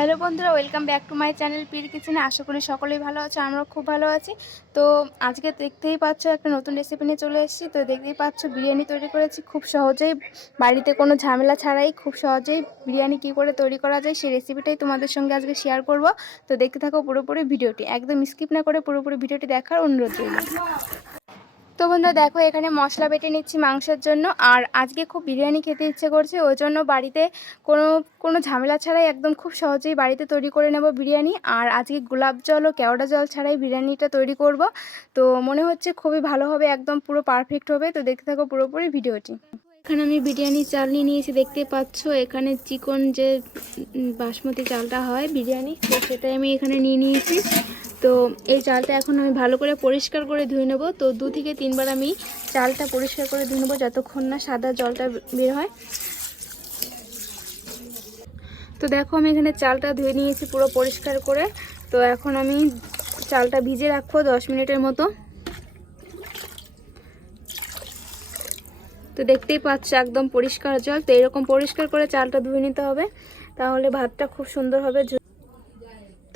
Hello বন্ধুরা, welcome back to my channel পীর কিচেনে। আশা করি সকলেই ভালো আছে, আমরা খুব ভালো আছি। তো আজকে দেখতেই পাচ্ছ একটা নতুন রেসিপি নিয়ে চলে এসেছি। তো দেখতেই পাচ্ছ বিরিয়ানি তৈরি করেছি খুব সহজেই, বাড়িতে কোনো ঝামেলা ছাড়াই খুব সহজেই বিরিয়ানি কী করে তৈরি করা যায় সেই রেসিপিটাই তোমাদের সঙ্গে আজকে শেয়ার করব। তো দেখতে থাকো পুরোপুরি ভিডিওটি, একদম স্কিপ না করে পুরোপুরি ভিডিওটি দেখার অনুরোধ রইল। তো বন্ধুরা দেখো, এখানে মশলা বেটে নিচ্ছি মাংসের জন্য। আর আজকে খুব বিরিয়ানি খেতে ইচ্ছে করছে, ওই জন্য বাড়িতে কোনো ঝামেলা ছাড়াই একদম খুব সহজেই বাড়িতে তৈরি করে নেব বিরিয়ানি। আর আজকে গোলাপ জল ও কেওড়া জল ছাড়াই বিরিয়ানিটা তৈরি করব। তো মনে হচ্ছে খুবই ভালো হবে, একদম পুরো পারফেক্ট হবে। তো দেখতে থাকো পুরোপুরি ভিডিওটি। এখানে আমি বিরিয়ানি চাল নিয়ে নিয়েছি, দেখতে পাচ্ছ। এখানে চিকন যে বাসমতি চালটা হয় বিরিয়ানি, তো সেটাই আমি এখানে নিয়ে নিয়েছি। তো এই চালটা এখন আমি ভালো করে পরিষ্কার করে ধুয়ে নেব। তো 2 থেকে 3 বার আমি চালটা পরিষ্কার করে ধুয়ে নেব, যতক্ষণ না সাদা জলটা বের হয়। তো দেখো, আমি এখানে চালটা ধুয়ে নিয়েছি পুরো পরিষ্কার করে। তো এখন আমি চালটা ভিজে রাখবো 10 মিনিটের মতো। তো দেখতেই পাচ্ছ একদম পরিষ্কার জল। তো এরকম পরিষ্কার করে চালটা ধুয়ে নিতে হবে, তাহলে ভাতটা খুব সুন্দর হবে।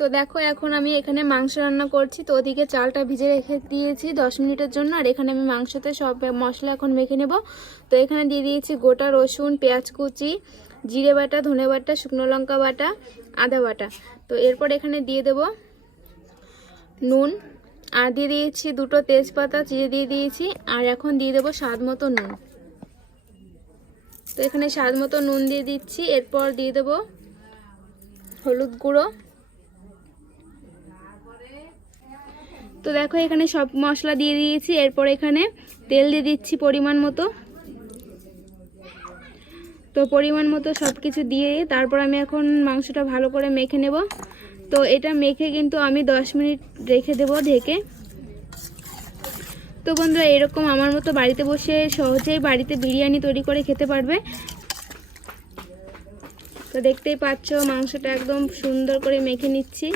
তো দেখো, এখন আমি এখানে মাংস রান্না করছি। তো ওদিকে চালটা ভিজে রেখে দিয়েছি 10 মিনিটের জন্য। আর এখানে আমি মাংসতে সব মশলা এখন মেখে নেব। তো এখানে দিয়ে দিয়েছি গোটা রসুন, পেঁয়াজ কুচি, জিরে বাটা, ধনে বাটা, শুকনো লঙ্কা বাটা, আদা বাটা। তো এরপর এখানে দিয়ে দেব নুন, আর দিয়ে দিয়েছি 2টো তেজপাতা চিড়ে দিয়ে দিয়েছি। আর এখন দিয়ে দেবো স্বাদ মতো নুন। তো এখানে স্বাদ মতো নুন দিয়ে দিচ্ছি। এরপর দিয়ে দেবো হলুদ গুঁড়ো। তো দেখো, এখানে সব মশলা দিয়ে দিয়েছি। এরপর এখানে তেল দিয়ে দিচ্ছি পরিমাণ মতো। তো পরিমাণ মতো সব কিছু দিয়ে তারপর আমি এখন মাংসটা ভালো করে মেখে নেব। তো এটা মেখে কিন্তু আমি 10 মিনিট রেখে দেব ঢেকে। তো বন্ধুরা, এরকম আমার মতো বাড়িতে বসে সহজেই বাড়িতে বিরিয়ানি তৈরি করে খেতে পারবে। তো দেখতেই পাচ্ছ মাংসটা একদম সুন্দর করে মেখে নিচ্ছি।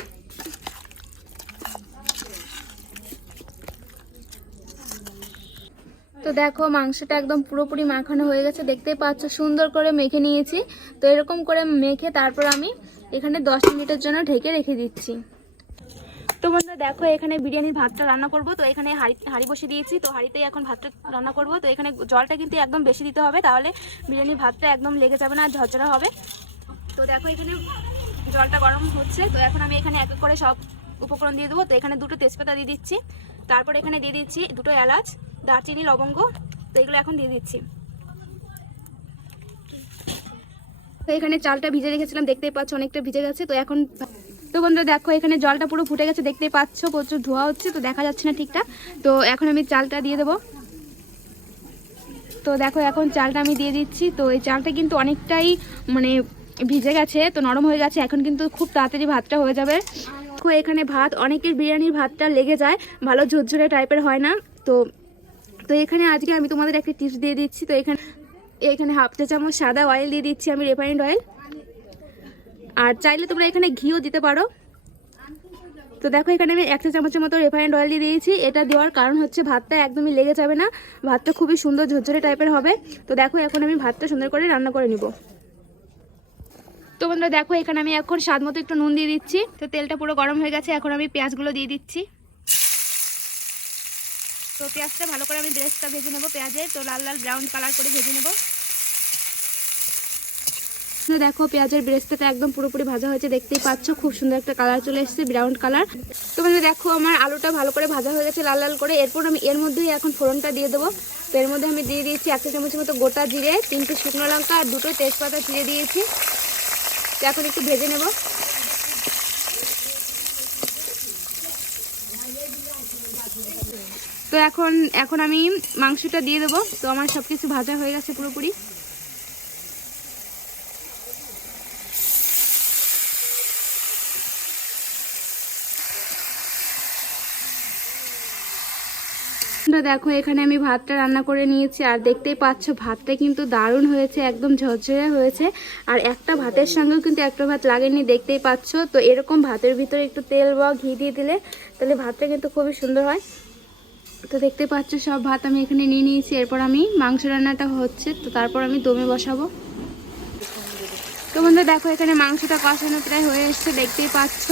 তো দেখো, মাংসটা একদম পুরোপুরি মাখানো হয়ে গেছে, দেখতেই পাচ্ছ সুন্দর করে মেখে নিয়েছি। তো এরকম করে মেখে তারপর আমি এখানে 10 মিনিটের জন্য ঢেকে রেখে দিচ্ছি। তো বন্ধুরা দেখো, এখানে বিরিয়ানির ভাতটা রান্না করব। তো এখানে হাঁড়ি বসিয়ে দিয়েছি। তো হাঁড়িতেই এখন ভাতটা রান্না করব। তো এখানে জলটা কিন্তু একদম বেশি দিতে হবে, তাহলে বিরিয়ানির ভাতটা একদম লেগে যাবে না, ঝরঝরা হবে। তো দেখো, এখানে জলটা গরম হচ্ছে। তো এখন আমি এখানে এক এক করে সব উপকরণ দিয়ে দেবো। তো এখানে 2টো তেজপাতা দিয়ে দিচ্ছি। তারপর এখানে দিয়ে দিচ্ছি 2টো এলাচ, দারচিনি, লবঙ্গ। তো এগুলো এখন দিয়ে দিচ্ছি। তো এখানে চালটা ভিজে রেখেছিলাম, দেখতেই পাচ্ছ অনেকটা ভিজে গেছে। তো এখন তো বন্ধুরা দেখো, এখানে জলটা পুরো ফুটে গেছে, দেখতেই পাচ্ছ প্রচুর ধোয়া হচ্ছে, তো দেখা যাচ্ছে না ঠিকঠাক। তো এখন আমি চালটা দিয়ে দেবো। তো দেখো, এখন চালটা আমি দিয়ে দিচ্ছি। তো এই চালটা কিন্তু অনেকটাই মানে ভিজে গেছে, তো নরম হয়ে গেছে। এখন কিন্তু খুব তাড়াতাড়ি ভাতটা হয়ে যাবে। দেখো, এখানে ভাত অনেকের বিরিয়ানির ভাতটা লেগে যায়, ভালো ঝুরঝুরে টাইপের হয় না। তো তো এখানে আজকে আমি তোমাদের একটা টিপস দিয়ে দিচ্ছি। তো এখানে হাফ চা চামচ সাদা অয়েল দিয়ে দিচ্ছি আমি, রিফাইন্ড অয়েল। আর চাইলে তোমরা এখানে ঘিও দিতে পারো। তো দেখো, এখানে আমি 1 চা চামচের মতো রিফাইন্ড অয়েল দিয়ে দিয়েছি। এটা দেওয়ার কারণ হচ্ছে ভাতটা একদমই লেগে যাবে না, ভাতটা খুবই সুন্দর ঝরঝরে টাইপের হবে। তো দেখো, এখন আমি ভাতটা সুন্দর করে রান্না করে নিব। তো বন্ধুরা দেখো, এখানে আমি এখন স্বাদ মতো একটু নুন দিয়ে দিচ্ছি। তো তেলটা পুরো গরম হয়ে গেছে, এখন আমি পেঁয়াজগুলো দিয়ে দিচ্ছি। তো পেঁয়াজটা ভালো করে আমি ব্রেস্টটা ভেজে নেবো পেঁয়াজের। তো লাল লাল ব্রাউন কালার করে ভেজে নেবো। দেখো, পেঁয়াজের ব্রেস্টটা একদম পুরোপুরি ভাজা হয়েছে, দেখতেই পাচ্ছ খুব সুন্দর একটা কালার চলে এসেছে, ব্রাউন কালার। তো মানে দেখো, আমার আলুটা ভালো করে ভাজা হয়ে গেছে লাল লাল করে। এরপর আমি এর মধ্যেই এখন ফোড়নটা দিয়ে দেবো। তো এর মধ্যে আমি দিয়ে দিয়েছি 1 চা চামচের মতো গোটা জিরে, 3টে শুকনো লঙ্কা আর 2টো তেজপাতা চিড়ে দিয়েছি। তো এখন একটু ভেজে নেব। তো এখন আমি মাংসটা দিয়ে দেবো। তো আমার সব কিছু ভাজা হয়ে গেছে পুরোপুরি। দেখো, এখানে আমি ভাতটা রান্না করে নিয়েছি। আর দেখতেই পাচ্ছ ভাতটা কিন্তু দারুণ হয়েছে, একদম ঝরঝরে হয়েছে। আর একটা ভাতের সঙ্গেও কিন্তু একটা ভাত লাগেনি, দেখতেই পাচ্ছ। তো এরকম ভাতের ভিতরে একটু তেল বা ঘি দিয়ে দিলে তাহলে ভাতটা কিন্তু খুবই সুন্দর হয়। তো দেখতে পাচ্ছ সব ভাত আমি এখানে নিয়ে নিয়েছি। এরপর আমি মাংস রান্নাটা হচ্ছে, তো তারপর আমি দমে বসাবো। তো বন্ধুরা দেখো এখানে মাংসটা কষানো প্রায় হয়ে এসছে, দেখতেই পাচ্ছ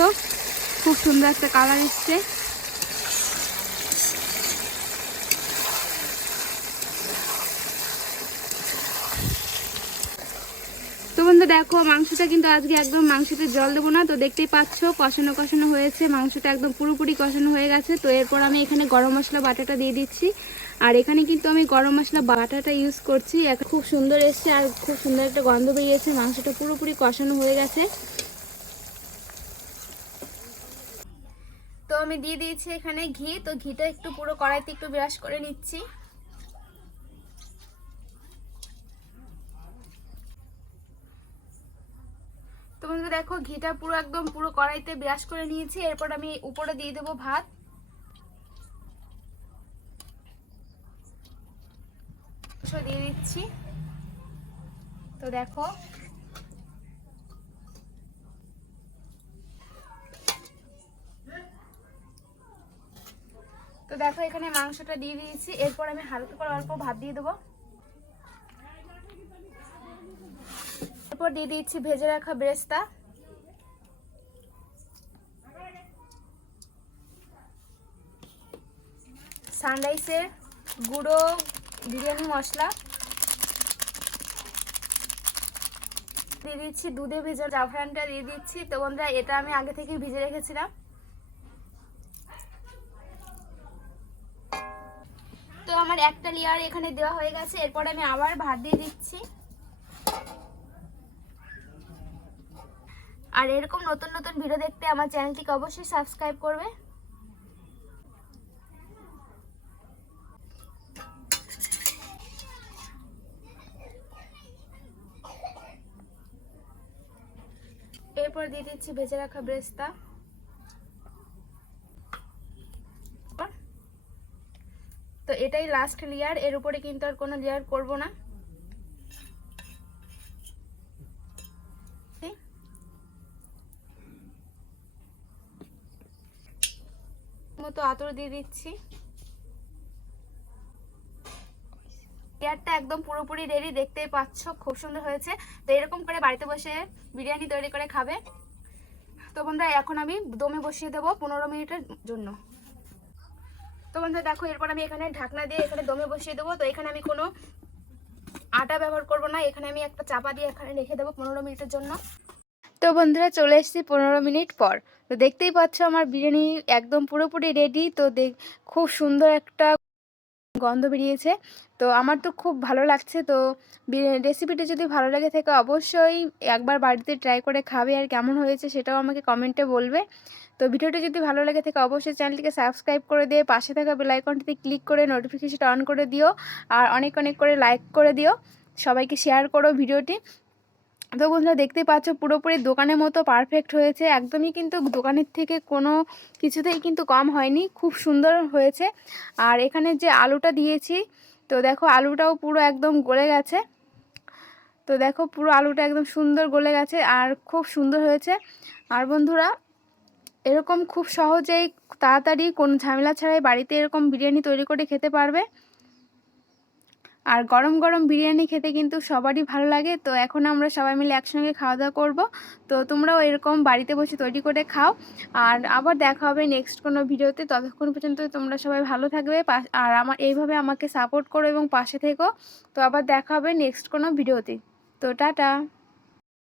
খুব সুন্দর একটা কালার এসছে। তো বন্ধু দেখো মাংসটা কিন্তু আজকে একদম মাংসতে জল দেবো না, তো দেখতেই পাচ্ছ কষানো কষানো হয়েছে, মাংসটা একদম পুরোপুরি কষানো হয়ে গেছে। তো এরপর আমি এখানে গরম মশলা বাটাটা দিয়ে দিচ্ছি, আর এখানে কিন্তু আমি গরম মশলা বাটাটা ইউজ করছি। এখন খুব সুন্দর এসছে আর খুব সুন্দর একটা গন্ধ বেরিয়েছে, মাংসটা পুরোপুরি কষানো হয়ে গেছে। তো আমি দিয়ে দিয়েছি এখানে ঘি, তো ঘিটা একটু পুরো কড়াইতে একটু ব্রাশ করে নিচ্ছি। তো বন্ধুরা দেখো ঘিটা পুরো একদম পুরো কড়াইতে ব্রাশ করে নিয়েছি। এরপর আমি উপরে দিয়ে দেবো ভাত। দিয়ে দিচ্ছি। তো দেখো এখানে মাংসটা দিয়ে দিয়েছি। এরপর আমি হালকা করে অল্প ভাত দিয়ে দেবো। এরপর দিয়ে দিচ্ছি ভেজে রাখা বেরেস্তা, সানরাইসের গুঁড়ো বিরিয়ানি মশলা, দিয়ে দিচ্ছি দুধে ভেজা জাফরানটা দিয়ে দিচ্ছি। তো বন্ধুরা এটা আমি আগে থেকে ভিজে রেখেছিলাম। তো আমার একটা লেয়ার এখানে দেওয়া হয়ে গেছে। এরপর আমি আবার ভাত দিয়ে দিচ্ছি। আর এরকম নতুন নতুন ভিডিও দেখতে আমার চ্যানেলটিকে অবশ্যই সাবস্ক্রাইব করবে। এরপর দিয়ে দিচ্ছি ভেজে রাখা বেরেস্তা। তো এটাই লাস্ট লেয়ার, এর উপরে কিন্তু আর কোনো লেয়ার করব না। মতো আতর দিয়ে দিচ্ছি। লেয়ারটা একদম পুরোপুরি রেডি, দেখতেই পাচ্ছ খুব সুন্দর হয়েছে। তো এরকম করে বাড়িতে বসে বিরিয়ানি তৈরি করে খাবে। তো বন্ধুরা এখন আমি দমে বসিয়ে দেবো 15 মিনিটের জন্য। তো বন্ধুরা দেখো এরপর আমি এখানে ঢাকনা দিয়ে এখানে দমে বসিয়ে দেবো। তো এখানে আমি কোনো আটা ব্যবহার করব না, এখানে আমি একটা চাপা দিয়ে এখানে রেখে দেবো 15 মিনিটের জন্য। তো বন্ধুরা চলে এসেছি 15 মিনিট পর। তো দেখতেই পাচ্ছ আমার বিরিয়ানি একদম পুরোপুরি রেডি। তো খুব সুন্দর একটা গন্ধ বেরিয়েছে। তো আমার তো খুব ভালো লাগছে। তো রেসিপিটা যদি ভালো লাগে থাকে অবশ্যই একবার বাড়িতে ট্রাই করে খাবে, আর কেমন হয়েছে সেটাও আমাকে কমেন্টে বলবে। তো ভিডিওটি যদি ভালো লাগে থাকে অবশ্যই চ্যানেলটিকে সাবস্ক্রাইব করে দিয়ে পাশে থাকা বেল আইকনটিতে ক্লিক করে নোটিফিকেশনটা অন করে দিও, আর অনেক অনেক করে লাইক করে দিও, সবাইকে শেয়ার করো ভিডিওটি। তো বন্ধুরা দেখতেই পাচ্ছ পুরোপুরি দোকানের মতো পারফেক্ট হয়েছে, একদমই কিন্তু দোকানের থেকে কোনো কিছুতেই কিন্তু কম হয়নি, খুব সুন্দর হয়েছে। আর এখানে যে আলুটা দিয়েছি, তো দেখো আলুটাও পুরো একদম গলে গেছে। তো দেখো পুরো আলুটা একদম সুন্দর গলে গেছে আর খুব সুন্দর হয়েছে। আর বন্ধুরা এরকম খুব সহজেই তাড়াতাড়ি কোনো ঝামেলা ছাড়াই বাড়িতে এরকম বিরিয়ানি তৈরি করে খেতে পারবে। আর গরম গরম বিরিয়ানি খেতে কিন্তু সবারই ভালো লাগে। তো এখন আমরা সবাই মিলে একসঙ্গে খাওয়া দাওয়া করবো। তো তোমরাও এরকম বাড়িতে বসে তৈরি করে খাও। আর আবার দেখা হবে নেক্সট কোনো ভিডিওতে। ততক্ষণ পর্যন্ত তোমরা সবাই ভালো থাকবে, আর এইভাবে আমাকে সাপোর্ট করো এবং পাশে থেকো। তো আবার দেখা হবে নেক্সট কোনো ভিডিওতে। তো টাটা।